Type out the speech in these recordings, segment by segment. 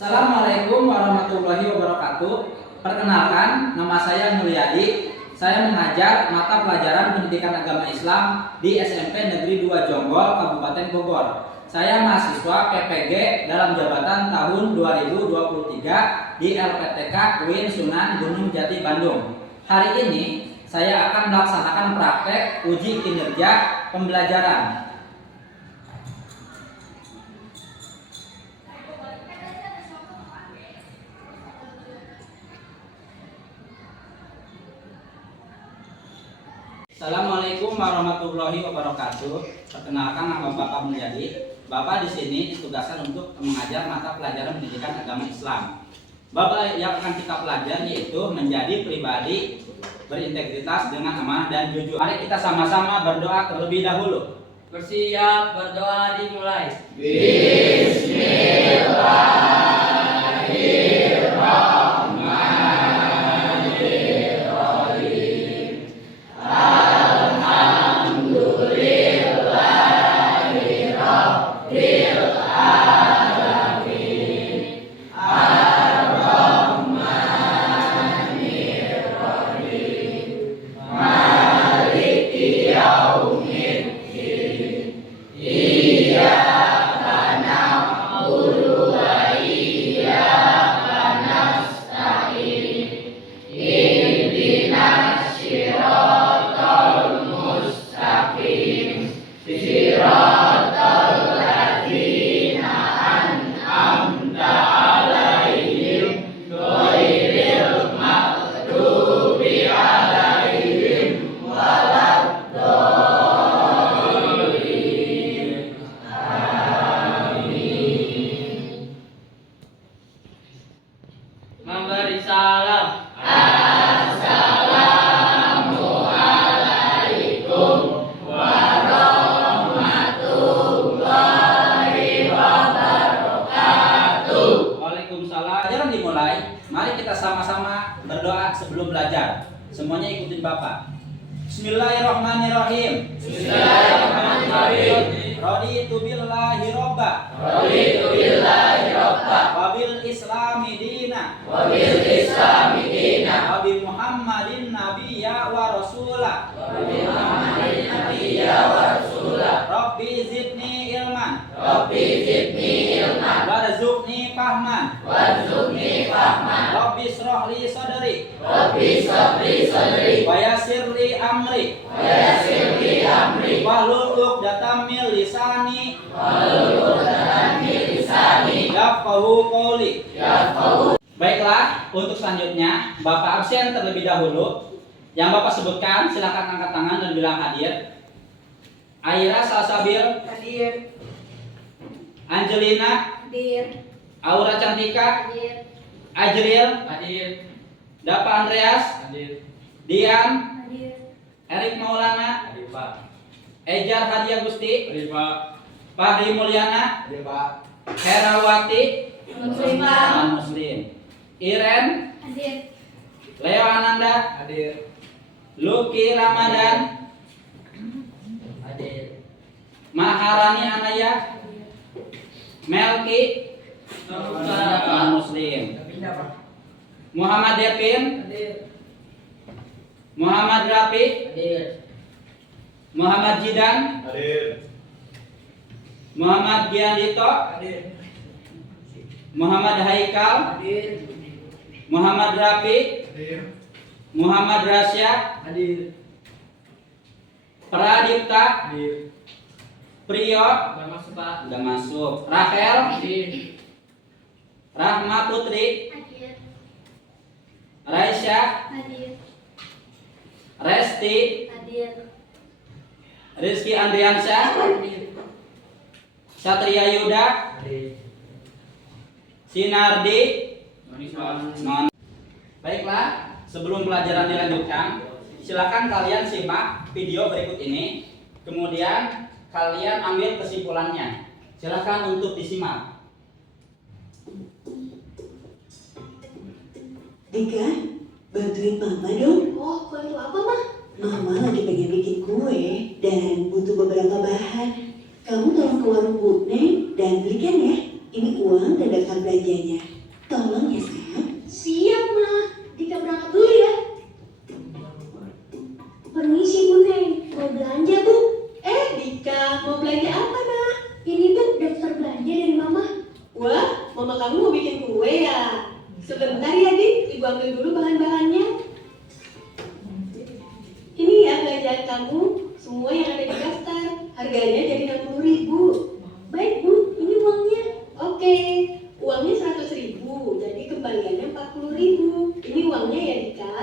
Assalamualaikum warahmatullahi wabarakatuh. Perkenalkan, nama saya Mulyadi. Saya mengajar mata pelajaran pendidikan agama Islam di SMP Negeri 2 Jonggol, Kabupaten Bogor. Saya mahasiswa PPG dalam jabatan tahun 2023 di LPTK UIN Sunan Gunung Jati, Bandung. Hari ini saya akan melaksanakan praktek uji kinerja pembelajaran. Assalamualaikum warahmatullahi wabarakatuh. Perkenalkan, nama Bapak Mulyadi. Bapak di sini ditugaskan untuk mengajar mata pelajaran pendidikan agama Islam. Bapak yang akan kita pelajari yaitu menjadi pribadi berintegritas dengan amanah dan jujur. Mari kita sama-sama berdoa terlebih dahulu. Bersiap, berdoa dimulai. Memberi salam. Assalamualaikum warahmatullahi wabarakatuh. Waalaikumsalam. Pelajaran dimulai. Mari kita sama-sama berdoa sebelum belajar. Semuanya ikutin Bapak. Bismillahirrahmanirrahim. Bismillahirrahmanirrahim. Raditu billahi robba. Raditu billahi robba. Wabil islami dina. Wabil islami dina. Wabi Muhammadin nabiyya wa rasulah. Wabi Muhammadin nabiyya wa rasulah. Rabbi zidni ilman. Rabbi zidni ilman. Warzuqni fahman. Warzuqni fahman. Rabbi srohli sadri. Rabbi shrahli sadri. Wa yassirli amri. Wa yassirli amri. Wahlul 'uqdatam min lisani. Wahlul 'uqdatam min lisani. Yafqahu qawli. Yafqahu. Baiklah, untuk selanjutnya Bapak absen terlebih dahulu. Yang Bapak sebutkan silakan angkat tangan dan bilang hadir. Aira Salsabil, Hadir. Angelina, Hadir. Aura Cantika, Hadir. Ajril, Hadir. Dapa Andreas, Hadir. Dian, Hadir. Erik Maulana, Hadir Pak. Ejar Hadi Agusti, Hadir Pak. Fahri Mulyana, Hadir Pak. Herawati, Muslimah. non-muslim, Iren, Hadir. Leo Ananda, Hadir. Luki Ramadan, Hadir. Maharani Anaya, Melki, non-muslim, Muhammad Devin, Hadir. Muhammad Rafi, Hadir. Muhammad Jidan, Hadir. Muhammad Giandito, Hadir. Muhammad Haikal, Hadir. Muhammad Rafi, Hadir. Muhammad Rasya, Hadir. Pradipta, Hadir. Priyo, Udah masuk Pak. udah masuk, Rahel, Hadir. Rahma Putri, Hadir. Raisya, Hadir. Resti, Hadir. Rizky Andriansyah, Hadir. Satria Yuda, Hadir. Sinardi, Manis Pak. non. Baiklah, sebelum pelajaran dilanjutkan, silakan kalian simak video berikut ini, kemudian kalian ambil kesimpulannya. Silakan untuk disimak. Dika, bantuin mama dong. Oh, bantu apa, Mah? Mama lagi pengen bikin kue dan butuh beberapa bahan. Kamu tolong ke warung Bu Neng dan belikan ya. ini uang dan daftar belanjanya. Tolong ya, sayang. Siap, Ma. Dika berangkat dulu ya. Permisi, Bu Neng. Mau belanja, Bu? Dika, mau belanja apa, Nak? Ini tuh daftar belanja dari Mama. Wah, mama kamu mau bikin kue ya? Sebentar ya, Dik. Ibu ambil dulu bahan-bahannya. Ini ya belanjaan kamu. Semua yang ada di daftar. Harganya jadi 60.000. Baik, Bu. Ini uangnya. Oke, uangnya 100.000. Jadi kembaliannya 40.000. Ini uangnya ya, Dika.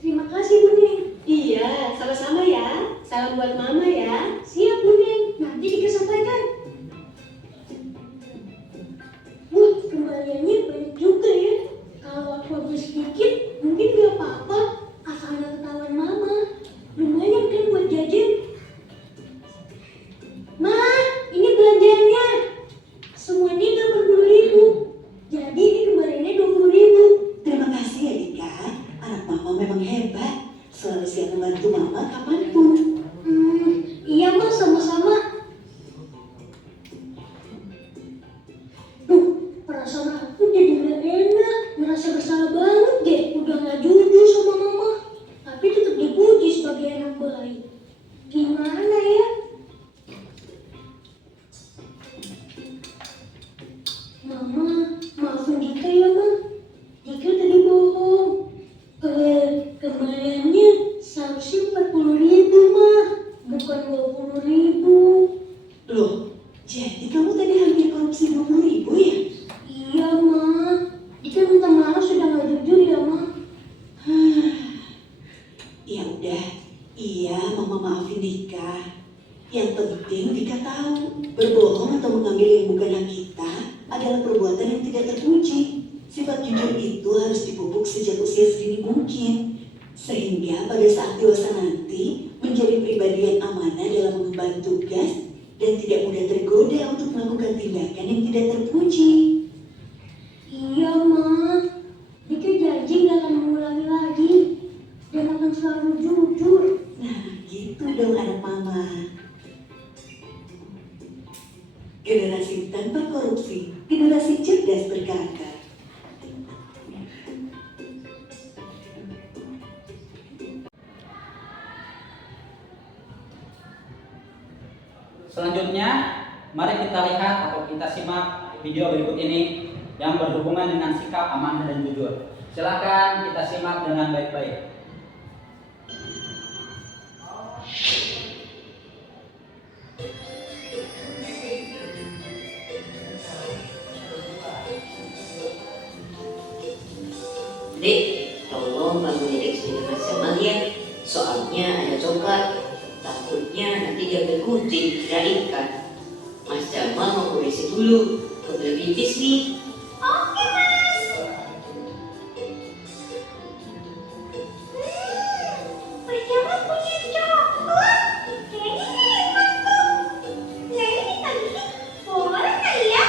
Terima kasih, Bu Neng. Iya, sama-sama ya. Salam buat mama ya. Siap, Bu Neng. Nanti Dika sampaikan. Wah, kembaliannya banyak juga ya. Kalau aku habis sedikit, mungkin gak apa-apa. Asal gak ketahuan Mama. Lumayan kan buat jajan. Ma, ini belanjaannya. Semuanya 80.000. Jadi ini kembaliannya 20.000. Terima kasih ya, Dika. Anak mama memang hebat. Selalu siap membantu mama kapanpun. Iya Ma, sama-sama. Perasaan aku jadi gak enak. Merasa bersalah banget deh. Udah gak jujur sama Mama. Tapi tetap dipuji sebagai anak baik. Gimana ya? Mama, maafin Dika ya Ma. Dika tadi bohong. Kembaliannya seharusnya 40.000 Ma. Bukan 20.000. Loh, jadi kamu tadi hampir korupsi 20.000 ya? Iya Ma. Dika minta maaf sudah gak jujur ya Ma. Ya udah, iya mama maafin Dika. Yang penting Dika tahu, berbohong atau mengambil yang bukan hak kita adalah perbuatan yang tidak terpuji. Sifat jujur itu harus dipupuk sejak usia sedini mungkin, sehingga pada saat dewasa nanti menjadi pribadi yang amanah dalam mengemban tugas dan tidak mudah tergoda untuk melakukan tindakan yang tidak terpuji. Iya Ma. Dika janji gak akan mengulangi lagi. Dan akan selalu jujur. Nah, gitu dong anak mama. Generasi tanpa korupsi, generasi cerdas berkarakter. Selanjutnya, mari kita lihat atau kita simak video berikut ini yang berhubungan dengan sikap amanah dan jujur. Silakan kita simak dengan baik-baik. Dek, tolong bangunin Dek sedikit Mas Jamal ya. Soalnya ada coklat. Takutnya nanti dia tergunting kira ikan. Mas Jamal mau kondisi dulu. Kebelet pipis nih. Oke Mas. Mas Jamal punya coklat. Kayaknya enak tuh. Nah ini tadi boleh kali ya?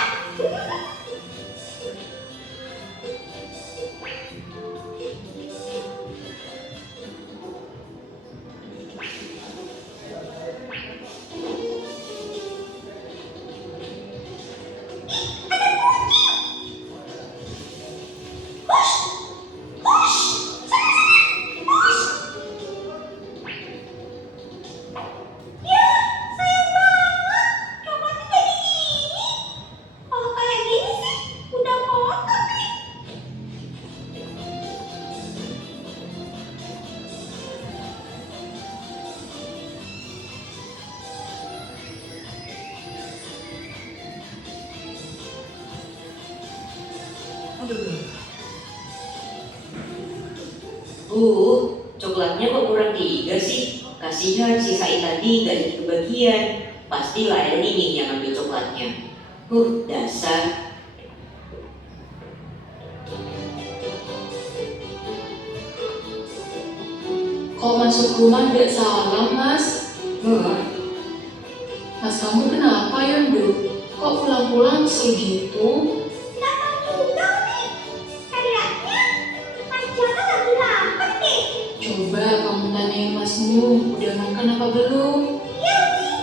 Kalau kayak gini sih udah kotor nih. Coklatnya kok kurang 3 sih? Kasihan sisain tadi gak jadi kebagian. Pasti Lael ini yang ambil coklatnya. Dasar. Kok masuk rumah gak salam, Mas? Mas kamu kenapa, Yondo? Kok pulang-pulang segitu? Nggak tahu juga nih. Kayaknya Mas Jamal lagi lapar nih. Coba kamu tanyain Masmu, udah makan apa belum? Iya nih.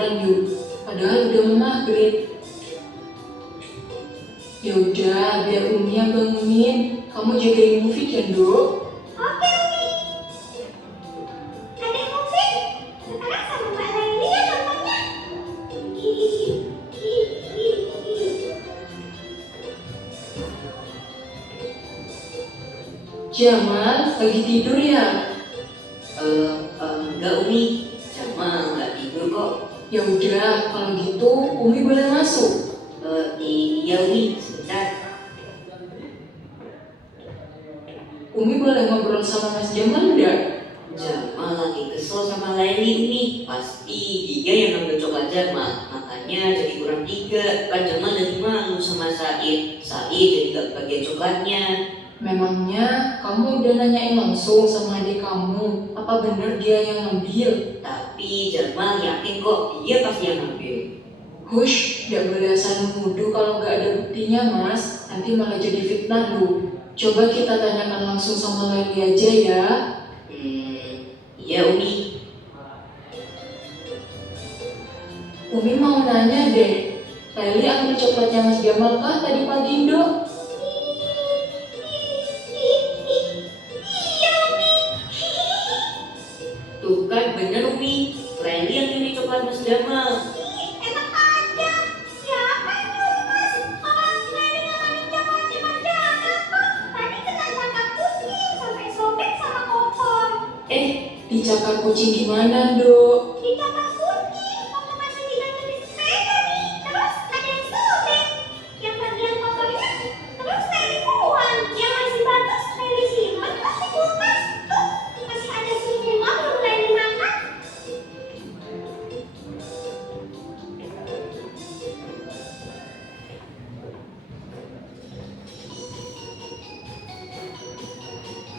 tiduran yuk. Padahal udah mau maghrib. Ya udah, biar Umi yang bangunin. Kamu jagain Mufid ya, Dok. Oke, Umi. Adek Mufid, sekarang sama Mbak Laili ya nontonnya. Jamal, lagi tidur ya? Enggak Umi, Jamal nggak tidur kok. Ya udah, kalau gitu Umi boleh masuk. Iya Umi, sebentar. Umi boleh ngobrol sama Mas Jamal enggak? Jamal lagi kesel sama Laili Umi. Pasti dia yang ngambil coklat Jamal, makanya jadi kurang 3. Kan Jamal jadi malu sama Said. Said jadi gak bagian coklatnya. Memangnya kamu udah nanyain langsung sama adik kamu, apa bener dia yang ngambil? Tapi Jamal yakin kok dia pasti yang ngambil. Hush, gak boleh asal nuduh kalau gak ada buktinya mas, nanti malah jadi fitnah lu. Coba kita tanyakan langsung sama Laili aja ya. Iya Umi. Umi mau nanya deh, Laili ambil coklatnya Mas Jamal kah tadi pagi, Dok? Tuh kan bener Umi, Laili yang nyuri coklat Mas Jamal. Enak aja. Siapa yang nyuruh Mas? Orang Laili ngamanin coklatnya Mas Jamal kok. Tadi kena cakap kucing sampai sobek sama kotor. Dicakar kucing gimana, Dok? Dicakap kucing waktu masih tidurnya di sepeda nih. Terus ada yang sobek. Yang bagian kotornya terus Laili buang. Yang masih bagus Laili simpan terus di kulkas. Tuh masih ada semua belum Laili makan.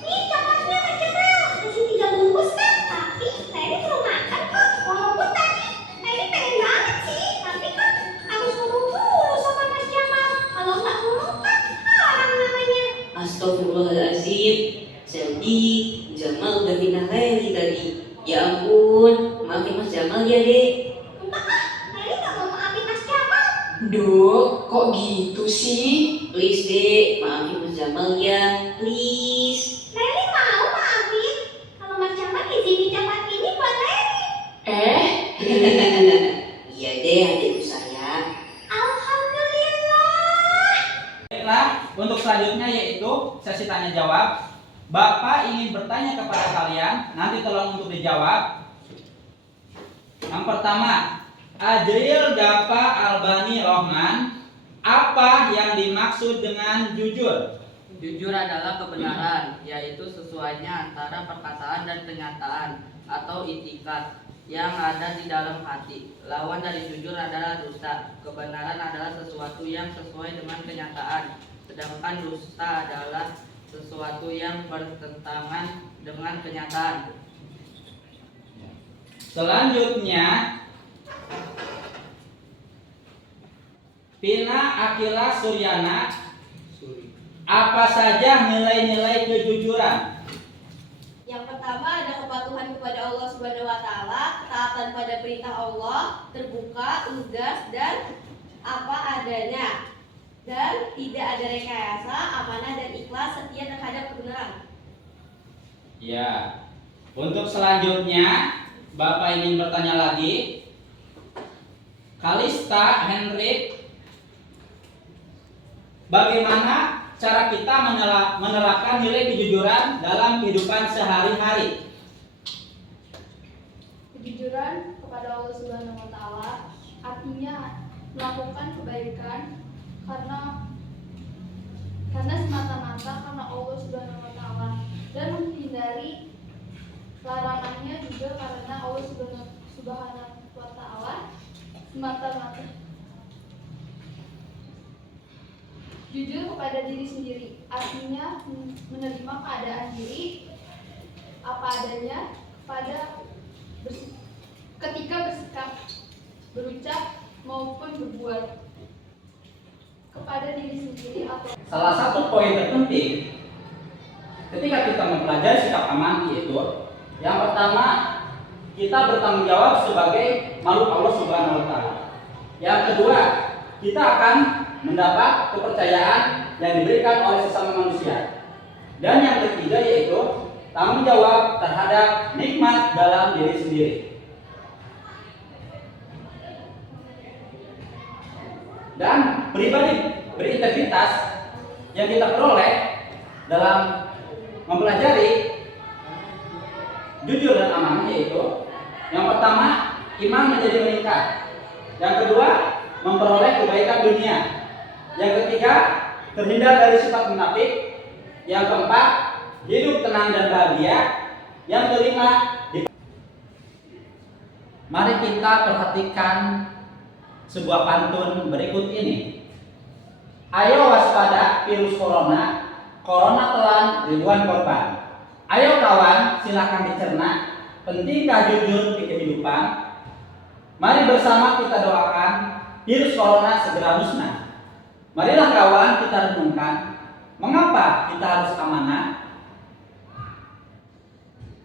Nih coklatnya Mas Jamal. Masih 3 bungkus kan? Tapi Laili belum makan kok. Walaupun tadi Laili pengen banget sih. Tapi kan harus ngomong dulu sama Mas Jamal. Kalau nggak ngomong kan haram namanya. Astagfirullahaladzim. Jadi Jamal udah pindah Laili tadi. Ya ampun, maafin Mas Jamal ya dek. Enggak ah, Laili nggak mau maafin Mas Jamal. Dok, kok gitu sih? Please dek, maafin Mas Jamal ya, please. Laili mau maafin. Kalau Mas Jamal izinin coklat ini buat Laili. Iya deh adikku sayang. Alhamdulillah. Baiklah, untuk selanjutnya yaitu sesi tanya jawab. Bapak ingin bertanya kepada kalian, nanti tolong untuk dijawab. Yang pertama, Ajril Dafa Albani Rohman, apa yang dimaksud dengan jujur? Jujur adalah kebenaran, yaitu sesuainya antara perkataan dan kenyataan atau itikat yang ada di dalam hati. Lawan dari jujur adalah dusta. Kebenaran adalah sesuatu yang sesuai dengan kenyataan, sedangkan dusta adalah sesuatu yang bertentangan dengan kenyataan. Selanjutnya, Pina Akila Suryana, apa saja nilai-nilai kejujuran? Yang pertama ada kepatuhan kepada Allah Subhanahu wa taala, ketaatan pada perintah Allah, terbuka, lugas dan apa adanya. Dan tidak ada rekayasa, amanah dan ikhlas, setia terhadap kebenaran. Ya. Untuk selanjutnya, Bapak ingin bertanya lagi. Kalista Henrik, bagaimana cara kita menerapkan nilai kejujuran dalam kehidupan sehari-hari? Kejujuran kepada Allah Subhanahu wa taala artinya melakukan kebaikan karena semata-mata karena Allah Subhanahu wa taala dan menghindari larangannya juga karena Allah Subhanahu wa taala semata-mata. Jujur kepada diri sendiri artinya menerima keadaan diri apa adanya ketika bersikap, berucap maupun berbuat kepada diri sendiri atau Salah satu poin terpenting ketika kita mempelajari sikap aman yaitu yang pertama, kita bertanggung jawab sebagai makhluk Allah Subhanahu wa taala. Yang kedua, kita akan mendapat kepercayaan yang diberikan oleh sesama manusia. Dan yang ketiga yaitu tanggung jawab terhadap nikmat dalam diri sendiri. Dan pribadi berintegritas yang kita peroleh dalam mempelajari jujur dan amanah yaitu yang pertama, iman menjadi meningkat. Yang kedua, memperoleh kebaikan dunia. Yang ketiga, terhindar dari sifat munafik. Yang keempat, hidup tenang dan bahagia. Yang kelima, mari kita perhatikan sebuah pantun berikut ini. Ayo waspada virus corona, corona telan ribuan korban. Ayo kawan, silakan dicerna, pentingkah jujur di kehidupan. Mari bersama kita doakan virus corona segera musnah. Marilah kawan kita renungkan, mengapa kita harus amanah?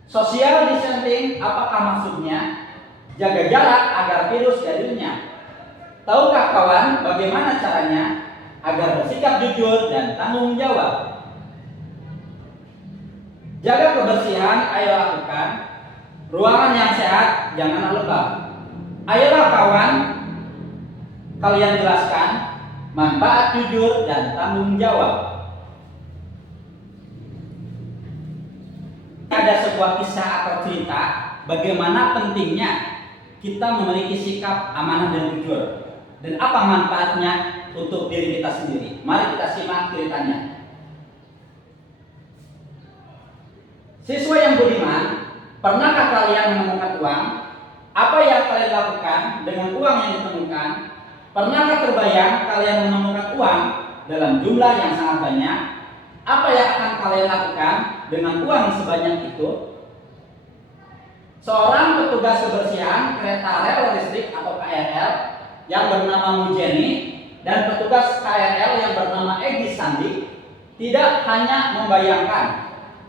Social distancing apakah maksudnya? Jaga jarak agar virus jadinya. Tahukah kawan bagaimana caranya agar bersikap jujur dan tanggung jawab? Jaga kebersihan, ayo lakukan. Ruangan yang sehat, janganlah lembab. Ayolah kawan, kalian jelaskan manfaat jujur dan tanggung jawab. Ada sebuah kisah atau cerita bagaimana pentingnya kita memiliki sikap amanah dan jujur, dan apa manfaatnya untuk diri kita sendiri. Mari kita simak ceritanya. Siswa yang budiman, pernahkah kalian menemukan uang? Apa yang kalian lakukan dengan uang yang ditemukan? Pernahkah terbayang kalian menemukan uang dalam jumlah yang sangat banyak? Apa yang akan kalian lakukan dengan uang sebanyak itu? Seorang petugas kebersihan kereta rel listrik atau KRL yang bernama Mujeni dan petugas KRL yang bernama Egy Sandi tidak hanya membayangkan,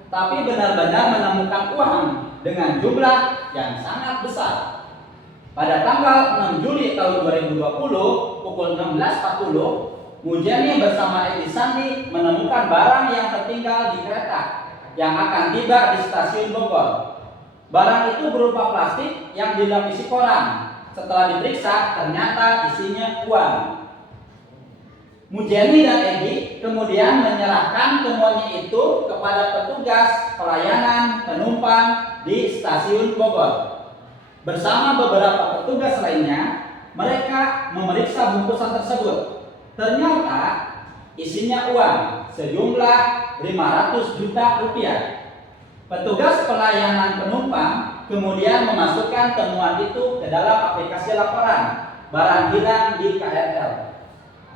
tapi benar-benar menemukan uang dengan jumlah yang sangat besar. Pada tanggal 6 Juli tahun 2020 pukul 16.40, Mujeni bersama Egy Sandi menemukan barang yang tertinggal di kereta yang akan tiba di stasiun Bogor. Barang itu berupa plastik yang dilapisi koran. Setelah diperiksa, ternyata isinya uang. Mujeni dan Egy kemudian menyerahkan temuannya itu kepada petugas pelayanan penumpang di stasiun Bogor. Bersama beberapa petugas lainnya, mereka memeriksa bungkusan tersebut. Ternyata isinya uang sejumlah 500 juta rupiah. Petugas pelayanan penumpang kemudian memasukkan temuan itu ke dalam aplikasi laporan barang hilang di KRL.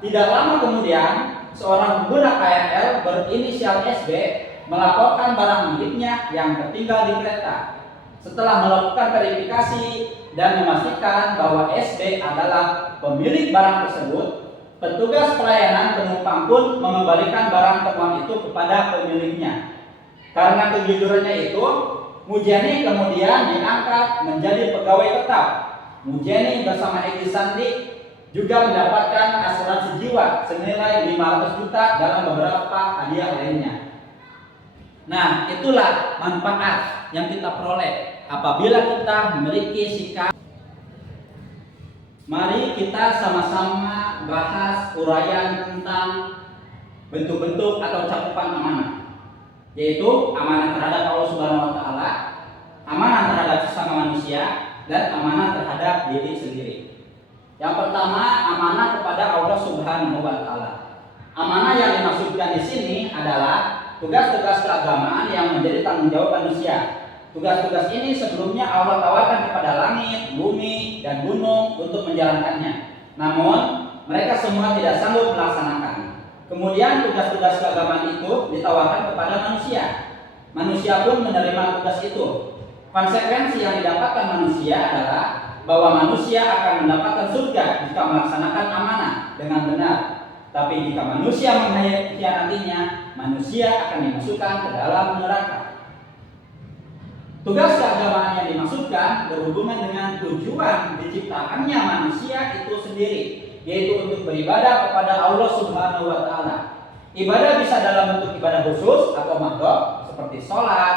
Tidak lama kemudian, seorang pengguna KRL berinisial SB melaporkan barang miliknya yang tertinggal di kereta. Setelah melakukan verifikasi dan memastikan bahwa SB adalah pemilik barang tersebut, petugas pelayanan penumpang pun mengembalikan barang temuan itu kepada pemiliknya. Karena kejujurannya itu, Mujeni kemudian diangkat menjadi pegawai tetap. Mujeni bersama Egy Sandi juga mendapatkan asuransi jiwa senilai 500 juta dalam beberapa hadiah lainnya. Nah, itulah manfaat yang kita peroleh apabila kita memiliki sikap. Mari kita sama-sama bahas uraian tentang bentuk-bentuk atau cakupan amanah, yaitu amanah terhadap Allah Subhanahu wa taala, amanah terhadap sesama manusia, dan amanah terhadap diri sendiri. Yang pertama, amanah kepada Allah Subhanahu wa taala. Amanah yang dimaksudkan di sini adalah tugas-tugas keagamaan yang menjadi tanggung jawab manusia. Tugas-tugas ini sebelumnya Allah tawarkan kepada langit, bumi, dan gunung untuk menjalankannya. Namun, mereka semua tidak sanggup melaksanakan. Kemudian tugas-tugas keagamaan itu ditawarkan kepada manusia. Manusia pun menerima tugas itu. Konsekuensi yang didapatkan manusia adalah bahwa manusia akan mendapatkan surga jika melaksanakan amanah dengan benar. Tapi jika manusia mengkhianatinya, manusia akan dimasukkan ke dalam neraka. Tugas keagamaan yang dimaksudkan berhubungan dengan tujuan diciptakannya manusia itu sendiri, yaitu untuk beribadah kepada Allah Subhanahu wa Ta'ala. Ibadah bisa dalam bentuk ibadah khusus atau makhluk seperti sholat,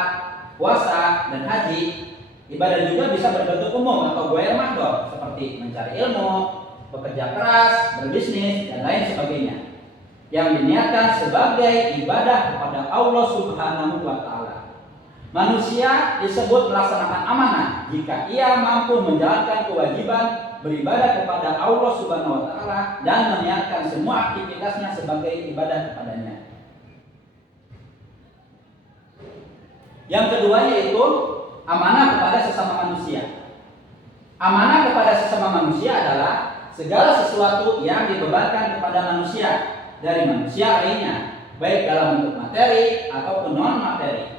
puasa, dan haji. Ibadah juga bisa berbentuk umum atau ghair makhluk seperti mencari ilmu, bekerja keras, berbisnis, dan lain sebagainya, yang diniatkan sebagai ibadah kepada Allah Subhanahu wa Ta'ala. Manusia disebut melaksanakan amanah jika ia mampu menjalankan kewajiban beribadah kepada Allah Subhanahu wa Ta'ala dan meniatkan semua aktivitasnya sebagai ibadah kepadanya. Yang kedua yaitu amanah kepada sesama manusia. Amanah kepada sesama manusia adalah segala sesuatu yang dibebankan kepada manusia dari manusia lainnya, baik dalam bentuk materi ataupun non materi.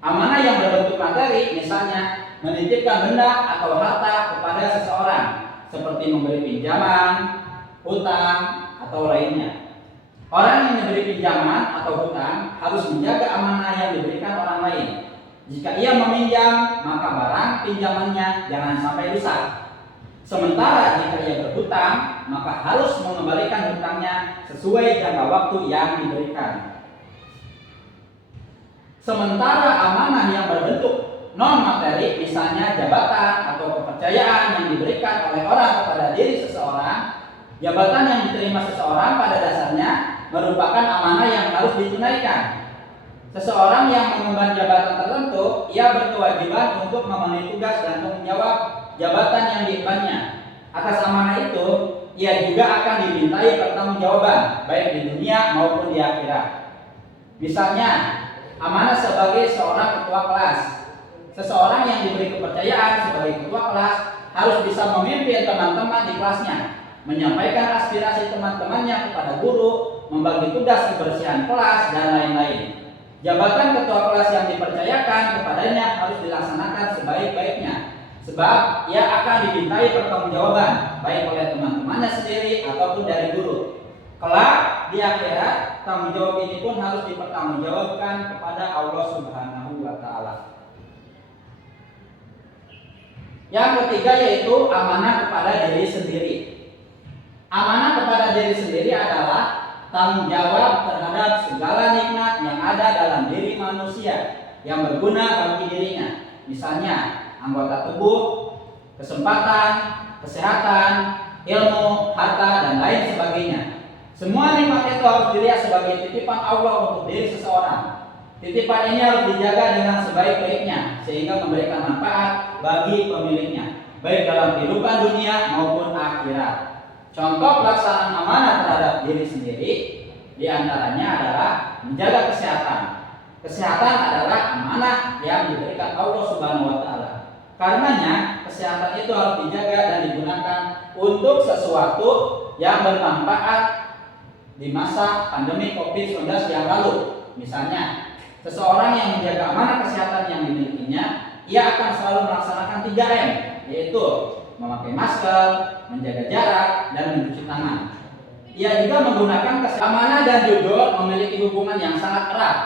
Amanah yang berbentuk materi misalnya menitipkan benda atau harta kepada seseorang seperti memberi pinjaman, hutang, atau lainnya. Orang yang diberi pinjaman atau hutang harus menjaga amanah yang diberikan orang lain. Jika ia meminjam, maka barang pinjamannya jangan sampai rusak. Sementara jika ia berhutang, maka harus mengembalikan hutangnya sesuai jangka waktu yang diberikan. Sementara amanah yang berbentuk non materi, misalnya jabatan atau kepercayaan yang diberikan oleh orang kepada diri seseorang, jabatan yang diterima seseorang pada dasarnya merupakan amanah yang harus ditunaikan. Seseorang yang mengemban jabatan tertentu, ia berkewajiban untuk memenuhi tugas dan tanggung jawab jabatan yang diembannya. Atas amanah itu, ia juga akan dimintai pertanggungjawaban baik di dunia maupun di akhirat. Misalnya, amanah sebagai seorang ketua kelas. Seseorang yang diberi kepercayaan sebagai ketua kelas harus bisa memimpin teman-teman di kelasnya, menyampaikan aspirasi teman-temannya kepada guru, membagi tugas kebersihan kelas, dan lain-lain. Jabatan ketua kelas yang dipercayakan kepadanya harus dilaksanakan sebaik-baiknya, sebab ia akan dimintai pertanggungjawaban baik oleh teman-temannya sendiri ataupun dari guru. Kelak di akhirat, tanggung jawab ini pun harus dipertanggungjawabkan kepada Allah Subhanahu wa Ta'ala. Yang ketiga yaitu amanah kepada diri sendiri. Amanah kepada diri sendiri adalah tanggung jawab terhadap segala nikmat yang ada dalam diri manusia yang berguna bagi dirinya. Misalnya anggota tubuh, kesempatan, kesehatan, ilmu, harta, dan lain sebagainya. Semua nikmat itu harus dilihat sebagai titipan Allah untuk diri seseorang. Titipan ini harus dijaga dengan sebaik-baiknya sehingga memberikan manfaat bagi pemiliknya, baik dalam kehidupan dunia maupun akhirat. Contoh pelaksanaan amanah terhadap diri sendiri diantaranya adalah menjaga kesehatan. Kesehatan adalah amanah yang diberikan Allah Subhanahu wa Ta'ala. Karenanya kesehatan itu harus dijaga dan digunakan untuk sesuatu yang bermanfaat di masa pandemi COVID-19 yang lalu. Misalnya, seseorang yang menjaga amanah kesehatan yang dimilikinya, ia akan selalu melaksanakan 3M, yaitu memakai masker, menjaga jarak, dan mencuci tangan. Ia juga menggunakan amanah dan jujur memiliki hubungan yang sangat erat.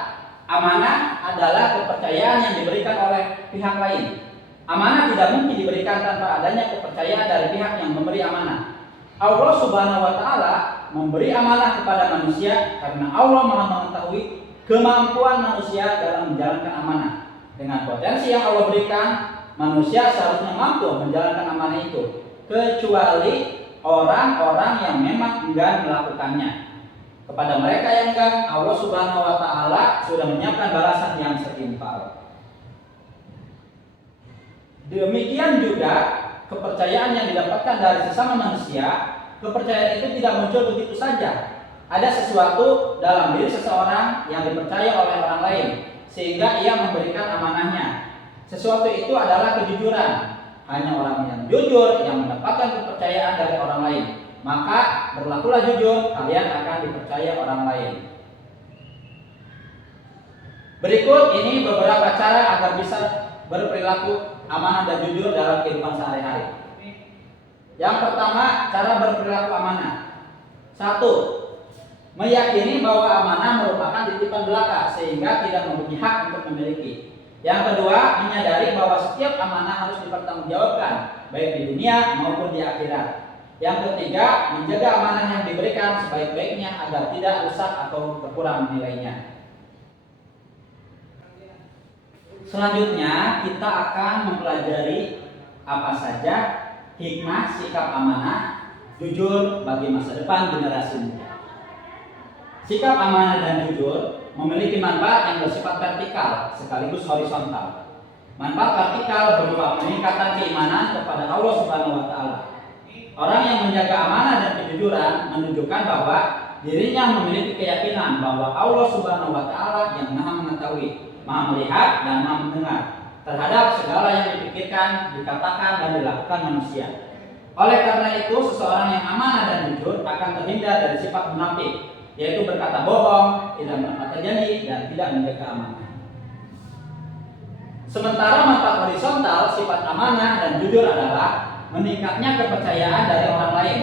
Amanah adalah kepercayaan yang diberikan oleh pihak lain. Amanah tidak mungkin diberikan tanpa adanya kepercayaan dari pihak yang memberi amanah. Allah Subhanahu wa Ta'ala memberi amanah kepada manusia karena Allah Maha mengetahui kemampuan manusia dalam menjalankan amanah. Dengan potensi yang Allah berikan, manusia seharusnya mampu menjalankan amanah itu, kecuali orang-orang yang memang enggan melakukannya. Kepada mereka yang enggan, Allah Subhanahu wa Ta'ala sudah menyiapkan balasan yang setimpal. Demikian juga kepercayaan yang didapatkan dari sesama manusia. Kepercayaan itu tidak muncul begitu saja. Ada sesuatu dalam diri seseorang yang dipercaya oleh orang lain sehingga ia memberikan amanahnya. Sesuatu itu adalah kejujuran. Hanya orang yang jujur yang mendapatkan kepercayaan dari orang lain. Maka berlakulah jujur, kalian akan dipercaya orang lain. Berikut ini beberapa cara agar bisa berperilaku amanah dan jujur dalam kehidupan sehari-hari. Yang pertama, cara berperilaku amanah. 1. Meyakini bahwa amanah merupakan titipan belaka sehingga tidak mempunyai hak untuk memiliki. Yang kedua, menyadari bahwa setiap amanah harus dipertanggungjawabkan, baik di dunia maupun di akhirat. Yang ketiga, menjaga amanah yang diberikan sebaik-baiknya agar tidak rusak atau berkurang nilainya. Selanjutnya, kita akan mempelajari apa saja hikmah sikap amanah jujur bagi masa depan generasi muda. Sikap amanah dan jujur memiliki manfaat yang bersifat vertikal sekaligus horizontal. Manfaat vertikal berupa peningkatan keimanan kepada Allah Subhanahu wa taala. Orang yang menjaga amanah dan kejujuran menunjukkan bahwa dirinya memiliki keyakinan bahwa Allah Subhanahu wa taala yang Maha mengetahui, Maha melihat dan Maha mendengar terhadap segala yang dipikirkan, dikatakan dan dilakukan manusia. Oleh karena itu, seseorang yang amanah dan jujur akan terhindar dari sifat munafik, yaitu berkata bohong, tidak menepati janji, dan tidak menjaga amanah. Sementara manfaat horizontal sifat amanah dan jujur adalah meningkatnya kepercayaan dari orang lain.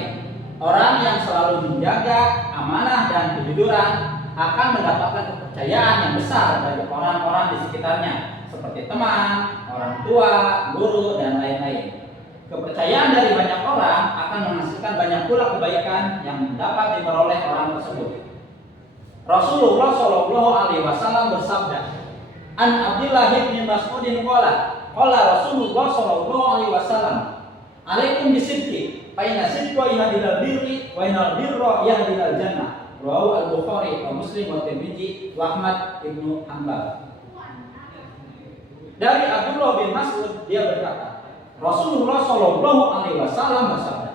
Orang yang selalu menjaga amanah dan kejujuran akan mendapatkan kepercayaan yang besar dari orang-orang di sekitarnya, seperti teman, orang tua, guru, dan lain-lain. Kepercayaan dari banyak orang akan menghasilkan banyak pula kebaikan yang dapat diperoleh orang tersebut. Rasulullah Shallallahu Alaihi Wasallam bersabda, An Abdullah bin Mas'udin qala Rasulullah Shallallahu Alaihi Wasallam, alaikum bisidqi, fa inna sidqa yahdil birri wa inna birra yahdil jannah. Rawahu al-Bukhari wa Muslim wa Tirmidzi wa Ahmad ibnu Hanbal. Dari Abdullah bin Mas'ud, dia berkata, Rasulullah Shallallahu Alaihi Wasallam bersabda,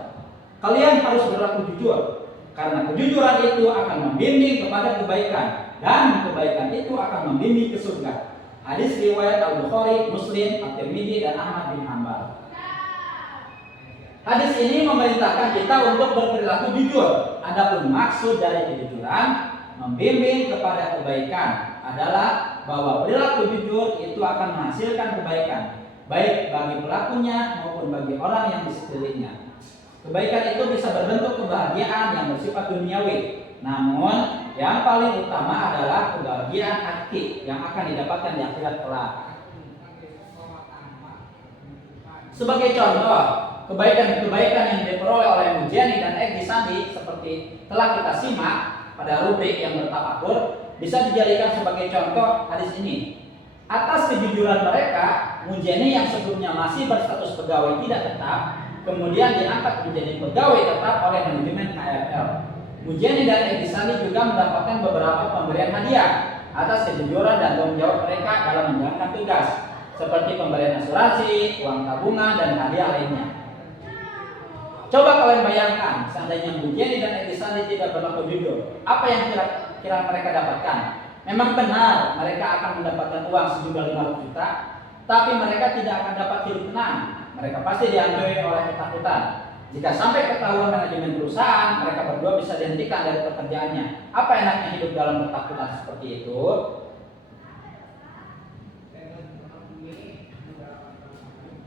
kalian harus berlaku jujur, karena kejujuran itu akan membimbing kepada kebaikan, dan kebaikan itu akan membimbing ke surga. Hadis riwayat Al-Bukhari, Muslim, At-Tirmidzi, dan Ahmad bin Hanbal. Hadis ini memerintahkan kita untuk berperilaku jujur. Adapun maksud dari kejujuran membimbing kepada kebaikan adalah bahwa perilaku jujur itu akan menghasilkan kebaikan, baik bagi pelakunya maupun bagi orang yang di sekelilingnya. Kebaikan itu bisa berbentuk kebahagiaan yang bersifat duniawi, namun yang paling utama adalah kebahagiaan hati yang akan didapatkan di akhirat kelak. Sebagai contoh, kebaikan-kebaikan yang diperoleh oleh Mujani dan Egi Sandi seperti telah kita simak pada rubrik yang bertafakur bisa dijadikan sebagai contoh hadis ini. Atas kejujuran mereka, Mujani yang sebelumnya masih berstatus pegawai tidak tetap, kemudian diangkat menjadi pegawai tetap oleh manajemen KFL. Mujani dan Egi Sandi juga mendapatkan beberapa pemberian hadiah atas kejujuran dan tanggung jawab mereka dalam menjalankan tugas, seperti pemberian asuransi, uang tabungan, dan hadiah lainnya. Coba kalian bayangkan, seandainya Mujani dan Egi Sandi tidak berlaku jujur, apa yang kira-kira mereka dapatkan? Memang benar mereka akan mendapatkan uang sejumlah 50 juta, tapi mereka tidak akan dapat hidup tenang. Mereka pasti dihantui oleh ketakutan. Jika sampai ketahuan manajemen perusahaan, mereka berdua bisa dihentikan dari pekerjaannya. Apa enaknya hidup dalam ketakutan seperti itu?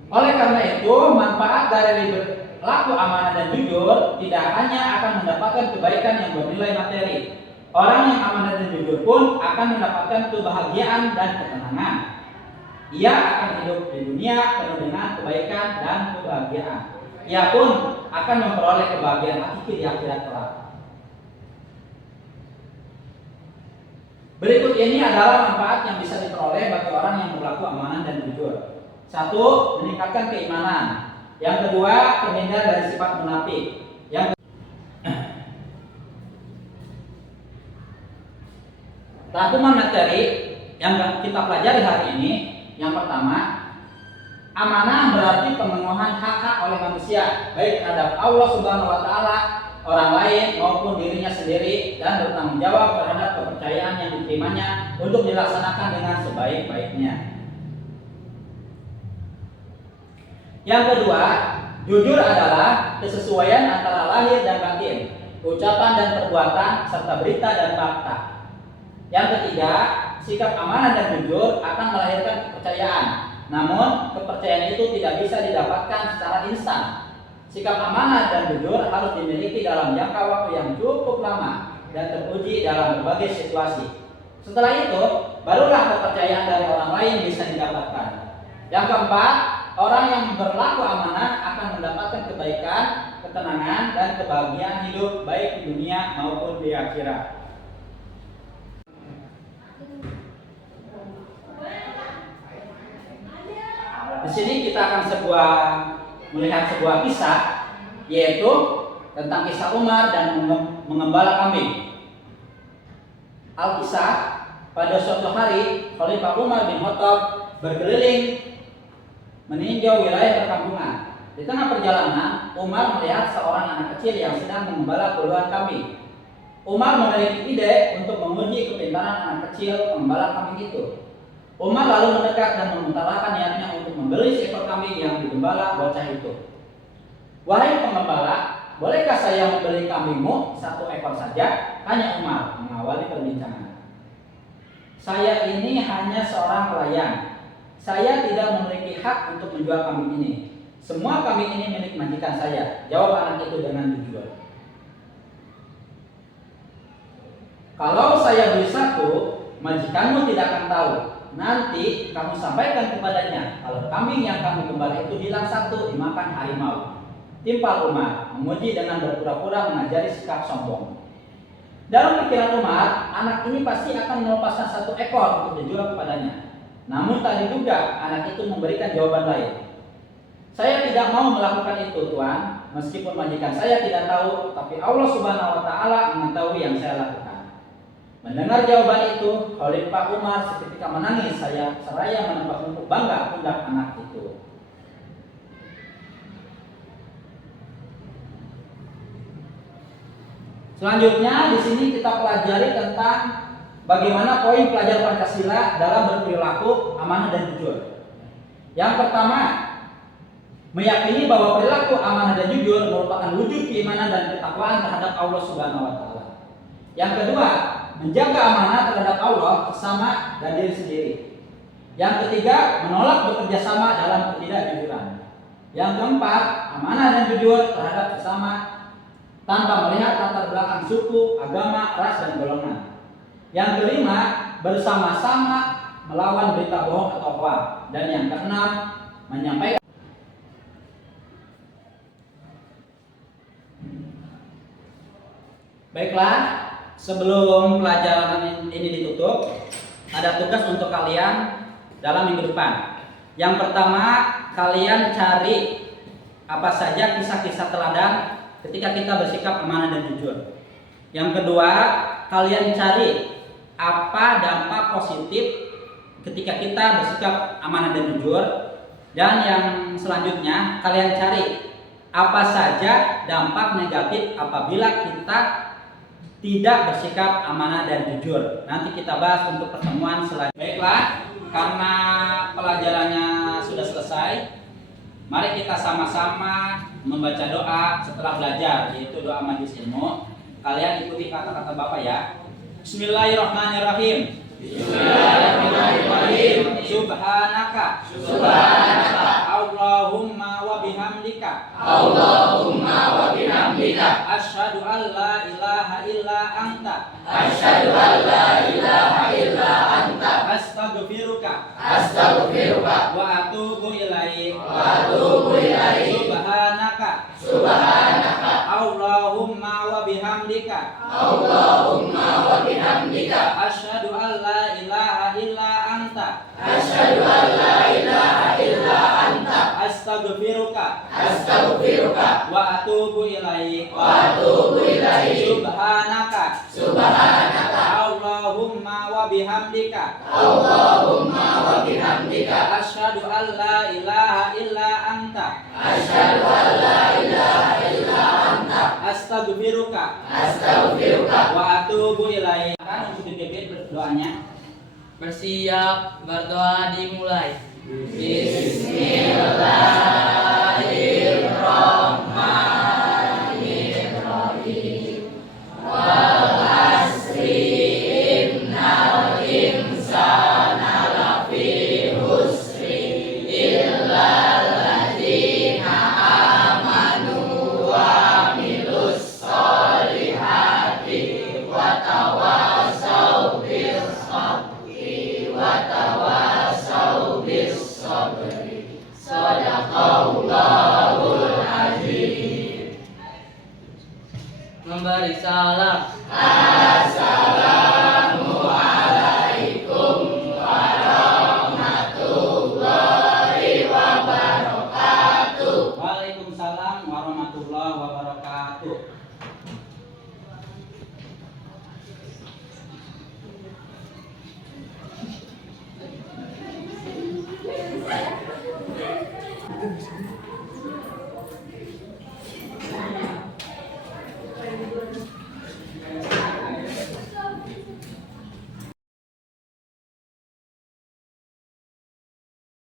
Oleh karena itu, manfaat dari berlaku amanah dan jujur tidak hanya akan mendapatkan kebaikan yang bernilai materi. Orang yang amanah dan jujur pun akan mendapatkan kebahagiaan dan ketenangan. Ia akan hidup di dunia penuh dengan kebaikan dan kebahagiaan. Ia pun akan memperoleh kebahagiaan hakiki di akhirat kelak. Berikut ini adalah manfaat yang bisa diperoleh bagi orang yang berlaku amanah dan jujur. 1. Meningkatkan keimanan. Yang kedua, terhindar dari sifat munafik. Rangkuman materi yang kita pelajari hari ini, yang pertama, amanah berarti pemenuhan hak-hak oleh manusia, baik terhadap Allah Subhanahu wa taala, orang lain maupun dirinya sendiri, dan bertanggung jawab terhadap kepercayaan yang diterimanya untuk dilaksanakan dengan sebaik-baiknya. Yang kedua, jujur adalah kesesuaian antara lahir dan batin, ucapan dan perbuatan, serta berita dan fakta. Yang ketiga, sikap amanah dan jujur akan melahirkan kepercayaan. Namun, kepercayaan itu tidak bisa didapatkan secara instan. Sikap amanah dan jujur harus dimiliki dalam jangka waktu yang cukup lama dan teruji dalam berbagai situasi. Setelah itu, barulah kepercayaan dari orang lain bisa didapatkan. Yang keempat, orang yang berlaku amanah akan mendapatkan kebaikan, ketenangan, dan kebahagiaan hidup baik di dunia maupun di akhirat. Di sini kita akan melihat sebuah kisah, yaitu tentang kisah Umar dan mengembala kambing. Alkisah, pada suatu hari Khalifah Umar bin Khattab berkeliling meninjau wilayah perkampungan. Di tengah perjalanan, Umar melihat seorang anak kecil yang sedang mengembala puluhan kambing. Umar memiliki ide untuk menguji kepintaran anak kecil pengembala kambing itu. Umar lalu mendekat dan mengutarakan niatnya untuk membeli seekor kambing yang digembala bocah itu. "Wahai pengembala, bolehkah saya membeli kambingmu satu ekor saja?" tanya Umar mengawali perbincangan. "Saya ini hanya seorang pelayan. Saya tidak memiliki hak untuk menjual kambing ini. Semua kambing ini milik majikan saya," jawab anak itu dengan jujur. "Kalau saya beli satu, majikanmu tidak akan tahu. Nanti kamu sampaikan kepadanya kalau kambing yang kamu gembala itu hilang satu dimakan harimau," timpal Umar, memuji dengan berpura-pura mengajari sikap sombong. Dalam pikiran Umar, anak ini pasti akan melepaskan satu ekor untuk dijual kepadanya. Namun tak diduga anak itu memberikan jawaban lain. "Saya tidak mau melakukan itu, Tuan. Meskipun majikan saya tidak tahu, tapi Allah Subhanahu wa Ta'ala mengetahui yang saya lakukan." Mendengar jawaban itu, Khalifah Umar seketika menangis seraya menepuk-nepuk bangga pundak anak itu. Selanjutnya di sini kita pelajari tentang bagaimana poin pelajaran Pancasila dalam berperilaku amanah dan jujur. Yang pertama, meyakini bahwa perilaku amanah dan jujur merupakan wujud keimanan dan ketakwaan terhadap Allah Subhanahu wa Ta'ala. Yang kedua, menjaga amanah terhadap Allah, sesama, dan diri sendiri. Yang ketiga, menolak bekerja sama dalam ketidakjujuran. Yang keempat, amanah dan jujur terhadap sesama tanpa melihat latar belakang suku, agama, ras, dan golongan. Yang kelima, bersama-sama melawan berita bohong atau hoax. Dan yang keenam, menyampaikan. Baiklah, sebelum pelajaran ini ditutup, ada tugas untuk kalian dalam minggu depan. Yang pertama, kalian cari apa saja kisah-kisah teladan ketika kita bersikap amanah dan jujur. Yang kedua, kalian cari apa dampak positif ketika kita bersikap amanah dan jujur. Dan yang selanjutnya, kalian cari apa saja dampak negatif apabila kita tidak bersikap amanah dan jujur. Nanti kita bahas untuk pertemuan selanjutnya. Baiklah, karena pelajarannya sudah selesai, mari kita sama-sama membaca doa setelah belajar, yaitu doa majelis ilmu. Kalian ikuti kata-kata Bapak ya. Bismillahirrahmanirrahim. Bismillahirrahmanirrahim. Subhanaka. Allahumma wa bihamdika. Asyhadu an la ilaha illa anta. Astaghfiruka. Wa atubu ilaik. Subhanaka. Allahumma wa bihamdika. Asyhadu an la ilaha illa anta. Astaghfiruka. Wa atubu ilaik. Subhanaka. Allahumma wa bihamdika. Asyhadu an la ilaha illa anta. Astaghfiruka. Wa atubu ilaik. Kan untuk dipimpin berdoanya. Bersiap, berdoa dimulai. Wa tawassaw bis memberi salam. Waalaikumsalam warahmatullahi wabarakatuh.